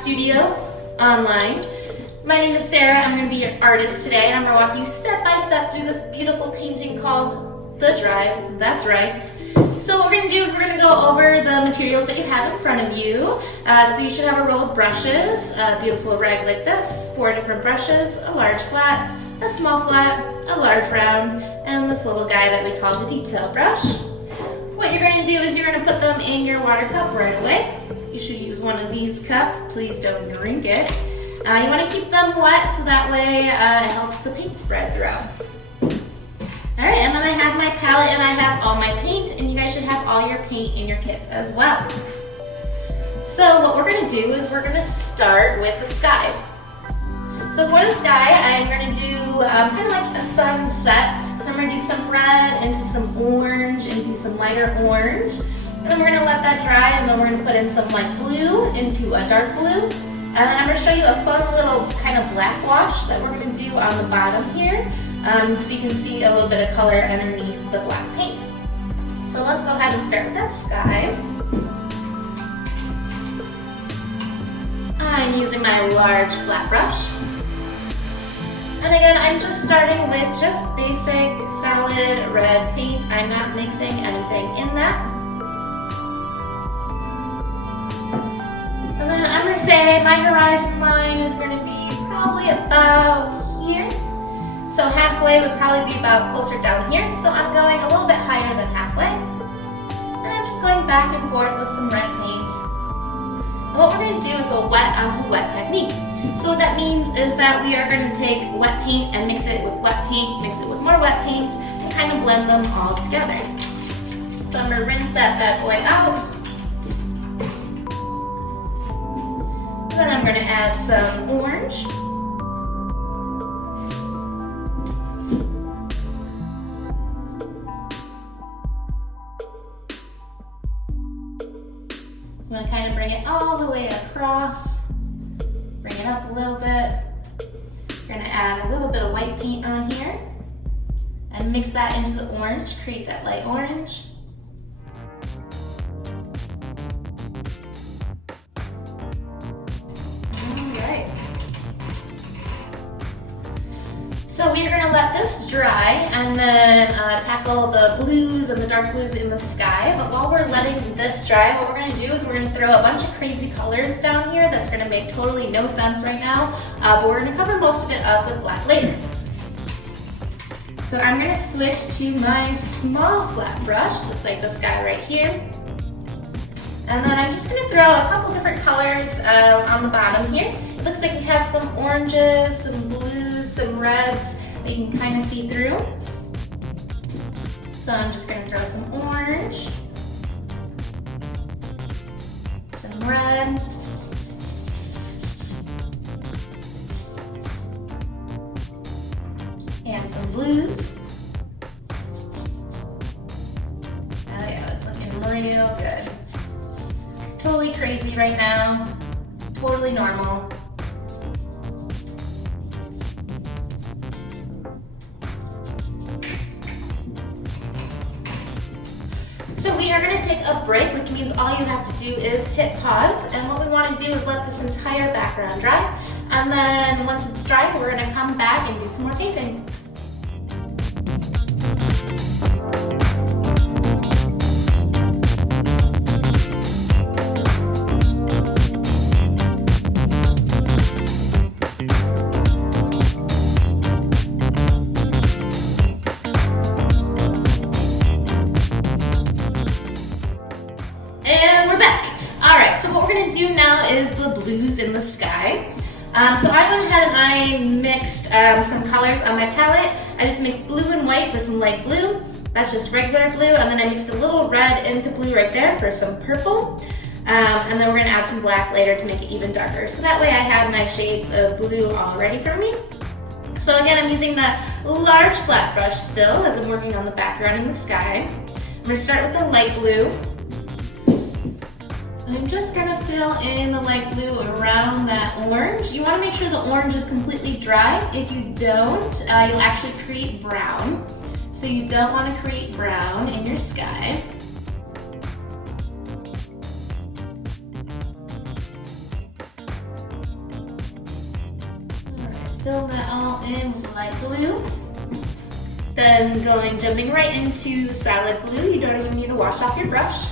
studio online. My name is Sarah. I'm going to be your artist today, and I'm going to walk you step by step through this beautiful painting called The Drive. That's right. So what we're going to do is we're going to go over the materials that you have in front of you. So you should have a roll of brushes, a beautiful rag like this, 4 different brushes, a large flat, a small flat, a large round, and this little guy that we call the detail brush. What you're going to do is you're going to put them in your water cup right away. You should use one of these cups. Please don't drink it. You want to keep them wet so that way it helps the paint spread throughout. Alright, and then I have my palette and I have all my paint, and you guys should have all your paint in your kits as well. So what we're going to do is we're going to start with the sky. So for the sky, I'm going to do kind of like a sunset. So I'm going to do some red into some orange into some lighter orange. And then we're going to let that dry, and then we're going to put in some light blue into a dark blue. And then I'm going to show you a fun little kind of black wash that we're going to do on the bottom here. So you can see a little bit of color underneath the black paint. So let's go ahead and start with that sky. I'm using my large flat brush. And again, I'm just starting with just basic solid red paint. I'm not mixing anything in that. And then I'm going to say my horizon line is going to be probably about here. So halfway would probably be about closer down here. So I'm going a little bit higher than halfway. And I'm just going back and forth with some red paint. And what we're going to do is a wet onto wet technique. So what that means is that we are going to take wet paint and mix it with wet paint, mix it with more wet paint, and kind of blend them all together. So I'm going to rinse that bad boy out. And then I'm going to add some orange. I'm going to kind of bring it all the way across, bring it up a little bit. We're going to add a little bit of white paint on here and mix that into the orange to create that light orange. Alright. So we are going to let this dry and then tackle the blues and the dark blues in the sky. But while we're letting this dry, what we're going to do is we're going to throw a bunch of crazy colors down here that's going to make totally no sense right now. But we're going to cover most of it up with black later. So I'm going to switch to my small flat brush, looks like the sky right here. And then I'm just going to throw a couple different colors on the bottom here. It looks like we have some oranges, some blues, some reds that you can kind of see through. So I'm just going to throw some orange, some red, and some blues. Oh yeah, that's looking real good. Totally crazy right now, totally normal. So we are going to take a break, which means all you have to do is hit pause, and what we want to do is let this entire background dry, and then once it's dry, we're going to come back and do some more painting. Do now is the blues in the sky. So I went ahead and I mixed some colors on my palette. I just mixed blue and white for some light blue. That's just regular blue, and then I mixed a little red into blue right there for some purple. And then we're gonna add some black later to make it even darker. So that way I have my shades of blue all ready for me. So again, I'm using that large flat brush still as I'm working on the background in the sky. I'm gonna start with the light blue. I'm just going to fill in the light blue around that orange. You want to make sure the orange is completely dry. If you don't, you'll actually create brown. So you don't want to create brown in your sky. Fill that all in with light blue. Then jumping right into solid blue. You don't even need to wash off your brush.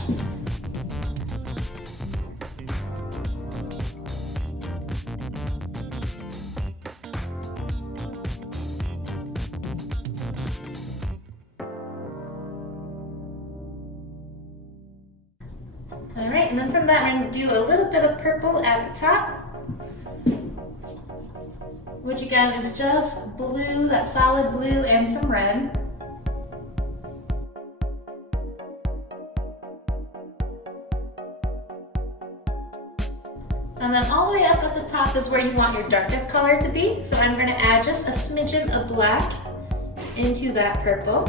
All right, and then from that, I'm going to do a little bit of purple at the top, which again is just blue, that solid blue, and some red. And then all the way up at the top is where you want your darkest color to be. So I'm going to add just a smidgen of black into that purple.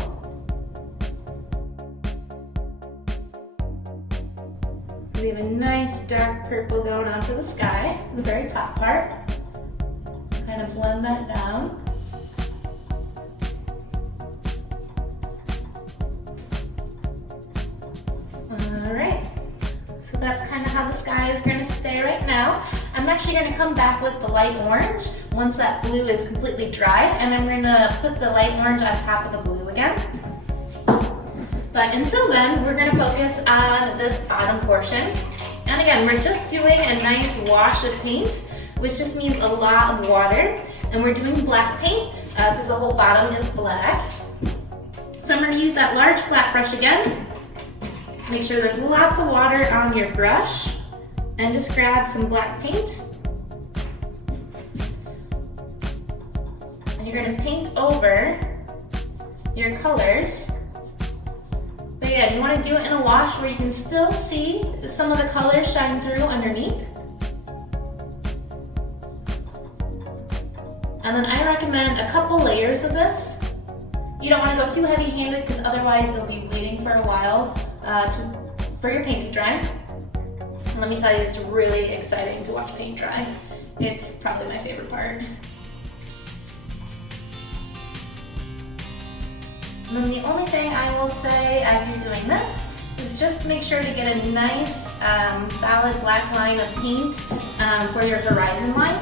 So we have a nice dark purple going onto the sky, the very top part. Kind of blend that down. All right, so that's kind of how the sky is going to stay right now. I'm actually going to come back with the light orange once that blue is completely dry, and I'm going to put the light orange on top of the blue again. But until then, we're going to focus on this bottom portion. And again, we're just doing a nice wash of paint, which just means a lot of water. And we're doing black paint because the whole bottom is black. So I'm going to use that large flat brush again. Make sure there's lots of water on your brush. And just grab some black paint. And you're going to paint over your colors. But yeah, you want to do it in a wash where you can still see some of the colors shine through underneath. And then I recommend a couple layers of this. You don't want to go too heavy-handed because otherwise you'll be waiting for a while for your paint to dry. And let me tell you, it's really exciting to watch paint dry. It's probably my favorite part. And then the only thing I will say as you're doing this is just make sure to get a nice solid black line of paint for your horizon line.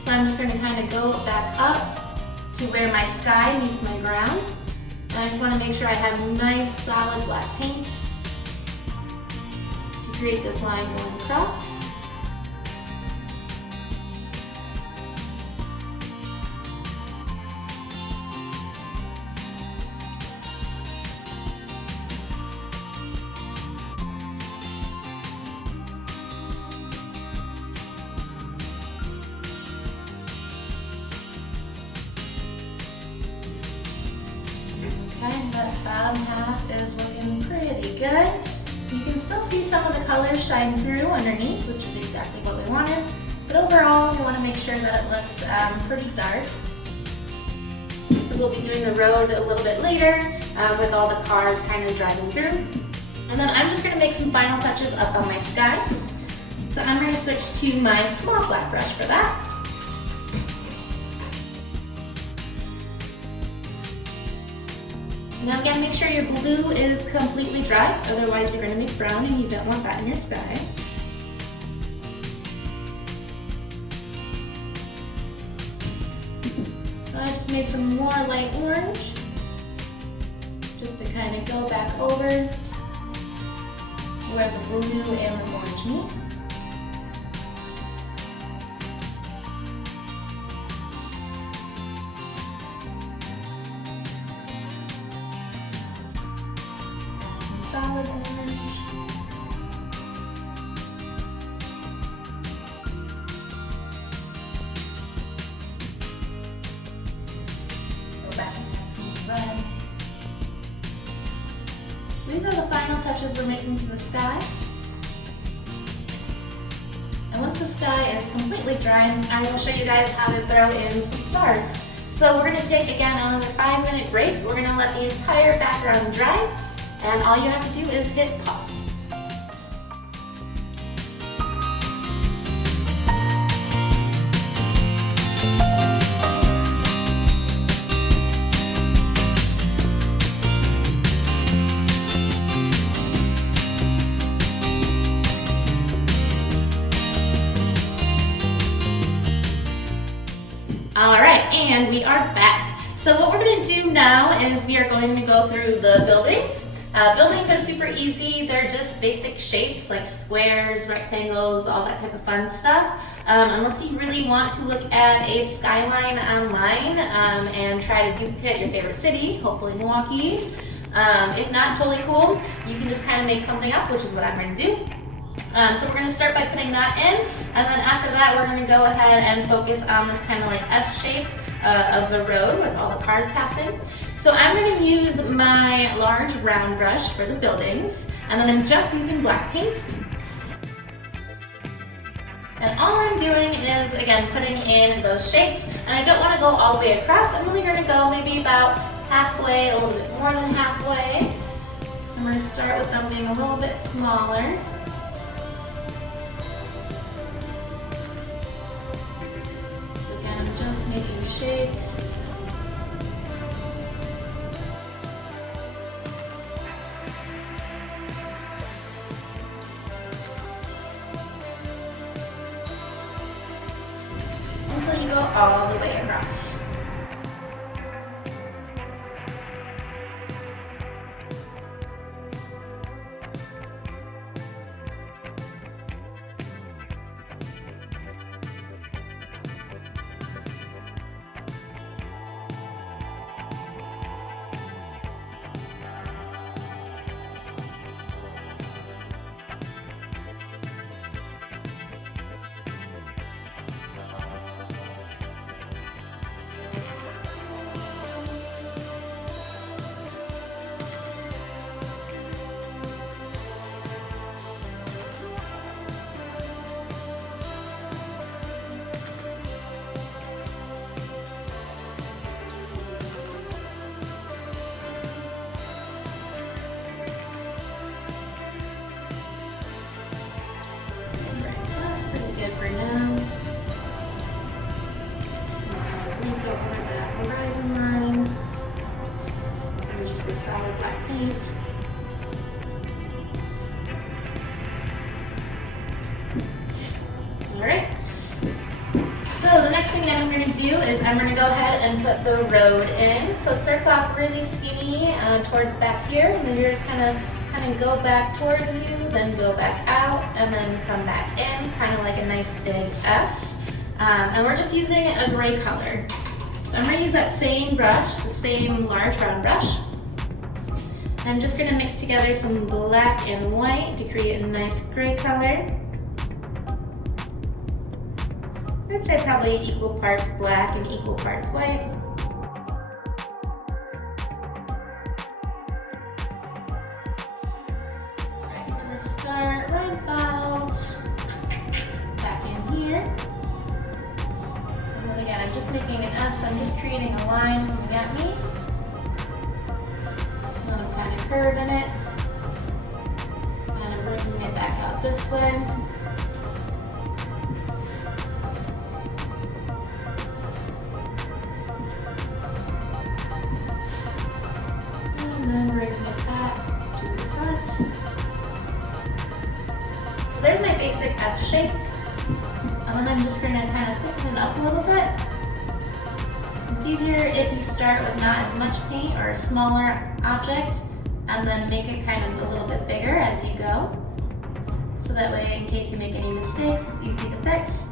So I'm just going to kind of go back up to where my sky meets my ground. And I just want to make sure I have nice solid black paint to create this line going across. Okay, that bottom half is looking pretty good. You can still see some of the colors shine through underneath, which is exactly what we wanted. But overall, we want to make sure that it looks pretty dark, because we'll be doing the road a little bit later with all the cars kind of driving through. And then I'm just going to make some final touches up on my sky. So I'm going to switch to my small flat brush for that. Now again, make sure your blue is completely dry, otherwise you're going to make brown and you don't want that in your sky. So I just made some more light orange, just to kind of go back over where the blue and the orange meet. Solid orange. Go back and add some red. So these are the final touches we're making to the sky. And once the sky is completely dry, I will show you guys how to throw in some stars. So we're going to take again another 5-minute break. We're going to let the entire background dry. And all you have to do is hit pause. All right. And we are back. So what we're going to do now is we are going to go through the buildings. Buildings are super easy. They're just basic shapes like squares, rectangles, all that type of fun stuff. Unless you really want to look at a skyline online and try to duplicate your favorite city, hopefully Milwaukee. If not, totally cool. You can just kind of make something up, which is what I'm going to do. So we're going to start by putting that in, and then after that we're going to go ahead and focus on this kind of like S shape of the road with all the cars passing. So I'm going to use my large round brush for the buildings, and then I'm just using black paint. And all I'm doing is, again, putting in those shapes, and I don't want to go all the way across. I'm only going to go maybe about halfway, a little bit more than halfway. So I'm going to start with them being a little bit smaller. Making shapes. Until you go all the way across. For now, go over the horizon line. So we just use solid black paint. All right. So the next thing that I'm going to do is I'm going to go ahead and put the road in. So it starts off really skinny towards back here, and then you're just kind of go back towards you, then go back out, and then come back in, kind of like a nice big S. And we're just using a gray color. So I'm going to use that same brush, the same large round brush. And I'm just going to mix together some black and white to create a nice gray color. I'd say probably equal parts black and equal parts white. Start right about back in here. And then again, I'm just making an S, I'm just creating a line coming at me. A little kind of curve in it. And I'm bringing it back out this way. And then bring it back to the front. So there's my basic F shape, and then I'm just going to kind of thicken it up a little bit. It's easier if you start with not as much paint or a smaller object, and then make it kind of a little bit bigger as you go. So that way, in case you make any mistakes, it's easy to fix.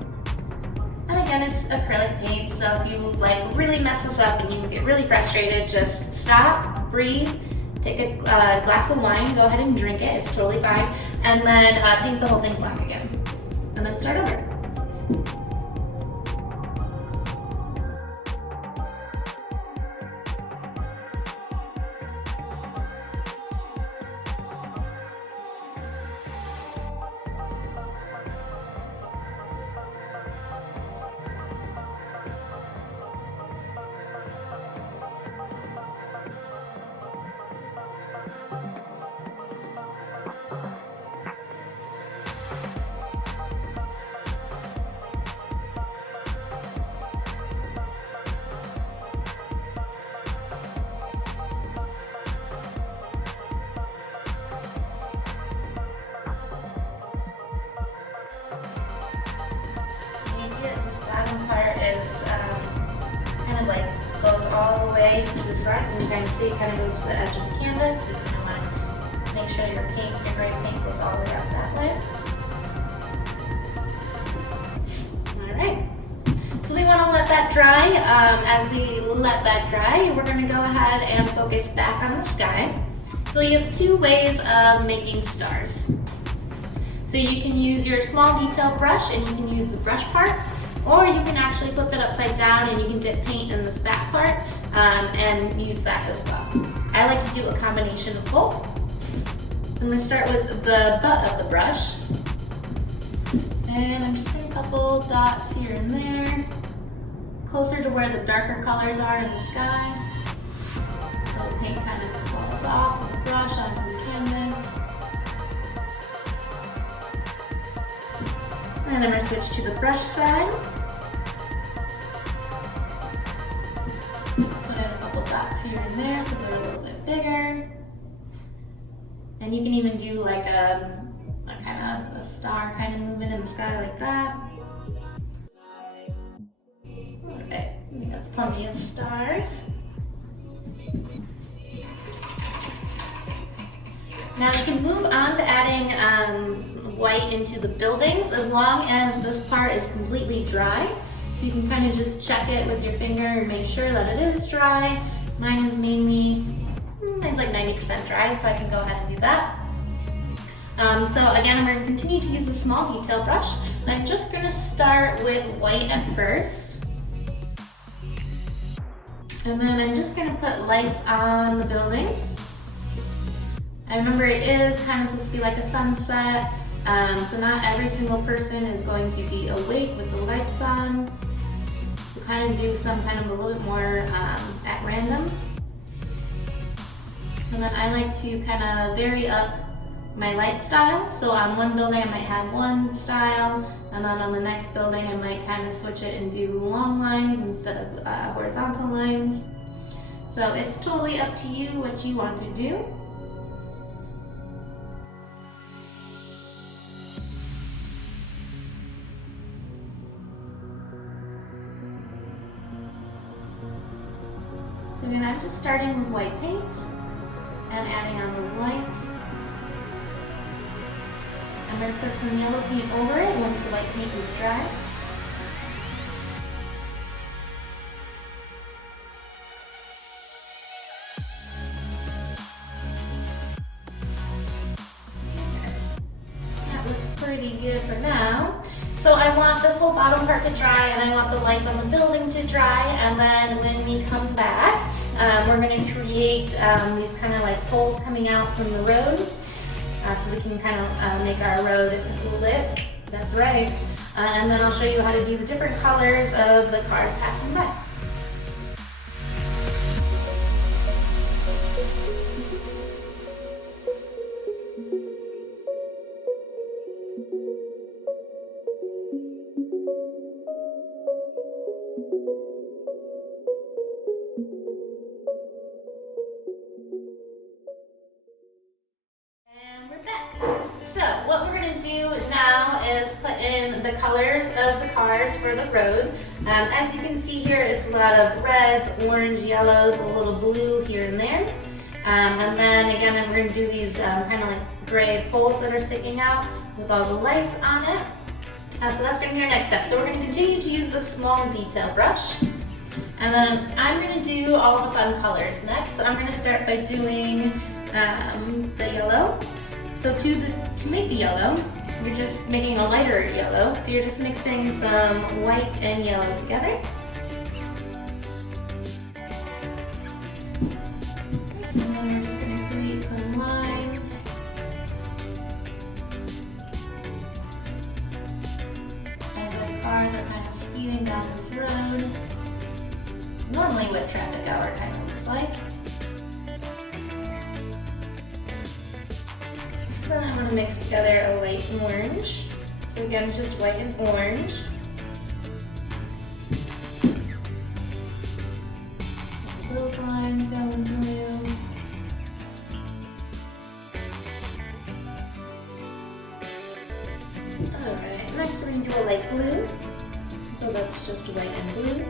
And again, it's acrylic paint, so if you like really mess this up and you get really frustrated, just stop, breathe, take a glass of wine, go ahead and drink it, it's totally fine, and then paint the whole thing black again, and then start over. of like goes all the way to the front. You can kind of see it kind of goes to the edge of the canvas. If you want to make sure your gray paint goes all the way out that way. All right. So we want to let that dry. As we let that dry, we're going to go ahead and focus back on the sky. So you have two ways of making stars. So you can use your small detail brush and you can use the brush part, or you can actually flip it upside down and you can dip paint in this back part and use that as well. I like to do a combination of both. So I'm going to start with the butt of the brush. And I'm just putting a couple dots here and there, closer to where the darker colors are in the sky. So the paint kind of falls off of the brush onto the canvas. And I'm going to switch to the brush side. Put in a couple dots here and there so they're a little bit bigger. And you can even do like a kind of a star kind of movement in the sky like that. Alright, I think that's plenty of stars. Now you can move on to adding white into the buildings as long as this part is completely dry. So you can kind of just check it with your finger and make sure that it is dry. Mine's like 90% dry, so I can go ahead and do that. So again, I'm going to continue to use a small detail brush. And I'm just going to start with white at first. And then I'm just going to put lights on the building. I remember it is kind of supposed to be like a sunset, so not every single person is going to be awake with the lights on. So kind of do some kind of a little bit more at random. And then I like to kind of vary up my light style. So on one building I might have one style, and then on the next building I might kind of switch it and do long lines instead of horizontal lines. So it's totally up to you what you want to do. So again, I'm just starting with white paint and adding on those lights. I'm going to put some yellow paint over it once the white paint is dry. That looks pretty good for now. So I want this whole bottom part to dry, and I want the lights on the building to dry, and then when we come back, we're going to create these kind of like poles coming out from the road, so we can kind of make our road lit. That's right. And then I'll show you how to do the different colors of the cars passing by. So what we're going to do now is put in the colors of the cars for the road. As you can see here, it's a lot of reds, orange, yellows, a little blue here and there. And then again, we're going to do these kind of like gray poles that are sticking out with all the lights on it. So that's going to be our next step. So we're going to continue to use the small detail brush. And then I'm going to do all the fun colors next. So I'm going to start by doing the yellow. So to make the yellow, we're just making a lighter yellow. So you're just mixing some white and yellow together. And then we're just going to create some lines. As the cars are kind of speeding down this road. Normally what traffic hour kind of looks like. Then I want to mix together a light orange. So again, just white and orange. Those lines going through. Alright, next we're going to do a light blue. So that's just white and blue.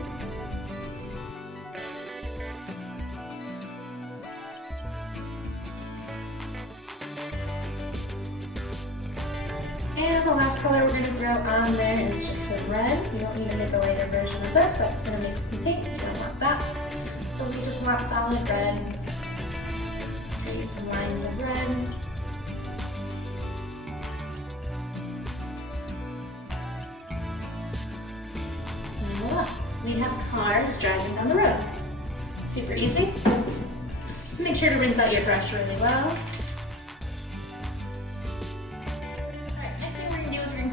And the last color we're going to throw on there is just some red. We don't need to make a lighter version of this. That's going to make some pink. We don't want that. So we just want solid red. Create some lines of red. And voila, we have cars driving down the road. Super easy. So make sure to rinse out your brush really well.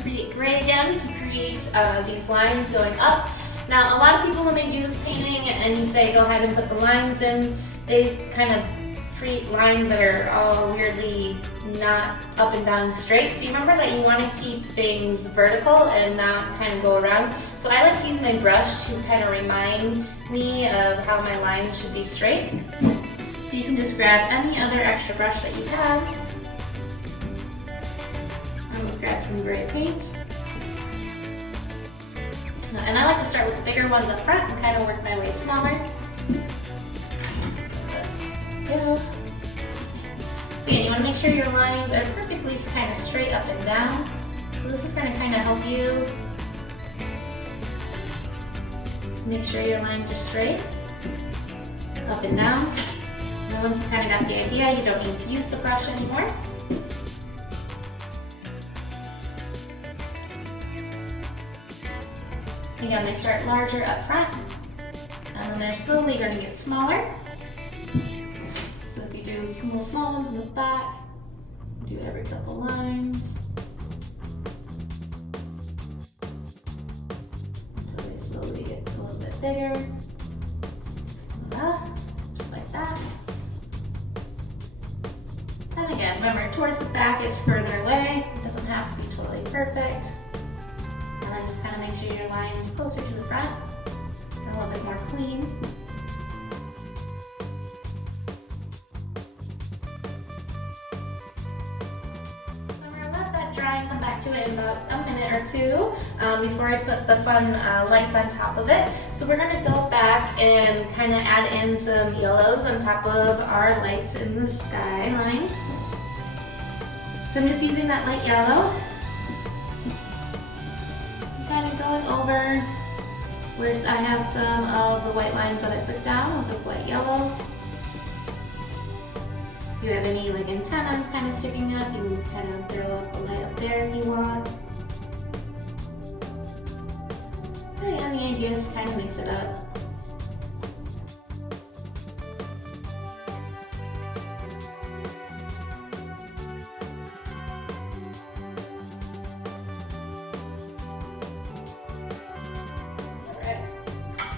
Create gray again to create these lines going up. Now a lot of people when they do this painting and you say go ahead and put the lines in, they kind of create lines that are all weirdly not up and down straight. So you remember that you want to keep things vertical and not kind of go around. So I like to use my brush to kind of remind me of how my lines should be straight. So you can just grab any other extra brush that you have. Let's grab some gray paint. And I like to start with the bigger ones up front and kind of work my way smaller. So again, you want to make sure your lines are perfectly kind of straight up and down. So this is going to kind of help you make sure your lines are straight, up and down. And once you kind of got the idea, you don't need to use the brush anymore. Again, they start larger up front, and then they're slowly going to get smaller. So if you do some little small ones in the back, do every couple lines. Until they slowly get a little bit bigger. Just like that. And again, remember, towards the back it's further away. It doesn't have to be totally perfect. And then just kind of make sure your line is closer to the front and a little bit more clean. So I'm going to let that dry and come back to it in about a minute or two before I put the fun lights on top of it. So we're going to go back and kind of add in some yellows on top of our lights in the skyline. So I'm just using that light yellow. Kind of going over where I have some of the white lines that I put down with this white yellow. If you have any like antennas kind of sticking up, you can kind of throw up a light up there if you want. And the idea is to kind of mix it up.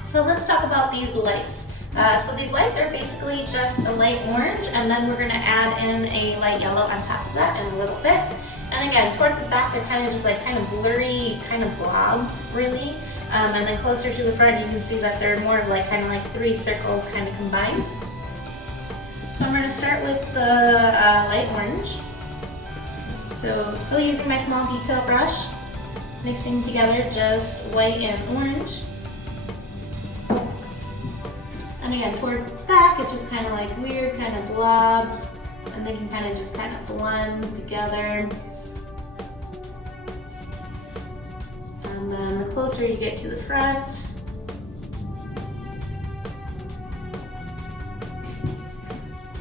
So let's talk about these lights. So these lights are basically just a light orange, and then we're going to add in a light yellow on top of that in a little bit. And again, towards the back, they're kind of just like kind of blurry kind of blobs, really. And then closer to the front, you can see that they're more of like kind of like three circles kind of combined. So I'm going to start with the light orange. So still using my small detail brush, mixing together just white and orange. And again, towards the back, it's just kind of like weird kind of blobs, and they can kind of just kind of blend together. And then the closer you get to the front,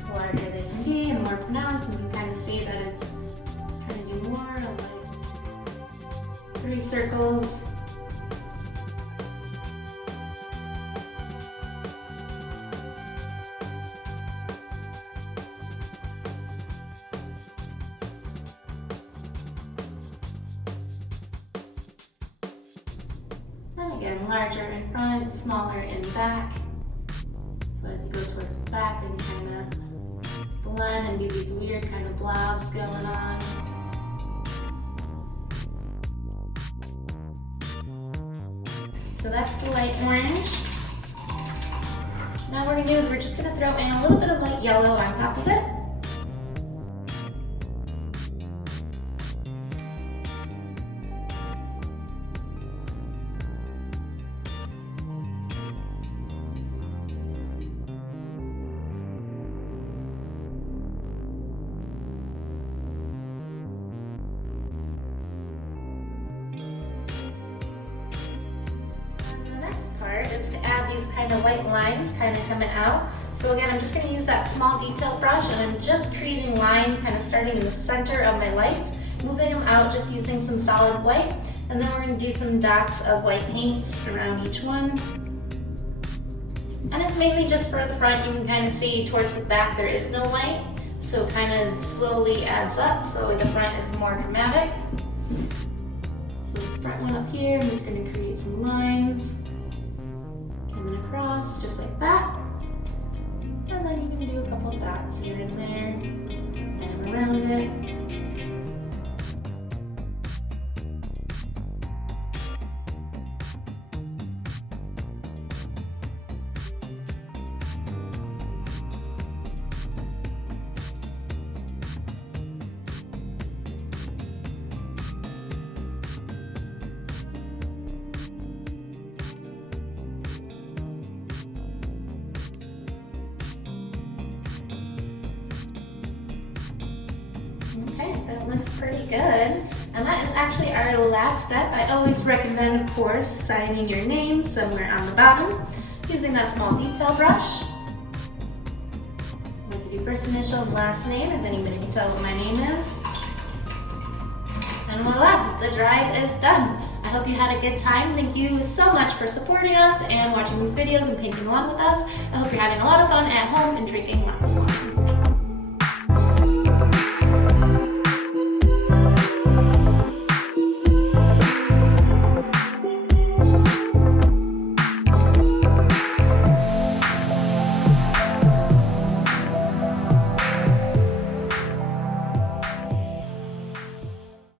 the larger they can be and more pronounced, and you can kind of see that it's trying to do more of like 3 circles. And again, larger in front, smaller in back. So as you go towards the back, then you kind of blend and do these weird kind of blobs going on. So that's the light orange. Now what we're going to do is we're just going to throw in a little bit of light yellow on top of it. these kind of white lines kind of coming out. So again, I'm just going to use that small detail brush, and I'm just creating lines kind of starting in the center of my lights, moving them out just using some solid white, and then we're going to do some dots of white paint around each one. And it's mainly just for the front. You can kind of see towards the back there is no white, so it kind of slowly adds up, so the front is more dramatic. So this front one up here, I'm just going to create some lines coming across just like that. And then you can do a couple of dots here and there, kind of around it. Okay, that looks pretty good. And that is actually our last step. I always recommend, of course, signing your name somewhere on the bottom using that small detail brush. I'm going to do first initial and last name, if anybody can tell what my name is. And voila, the drive is done. I hope you had a good time. Thank you so much for supporting us and watching these videos and painting along with us. I hope you're having a lot of fun at home and drinking lots of water.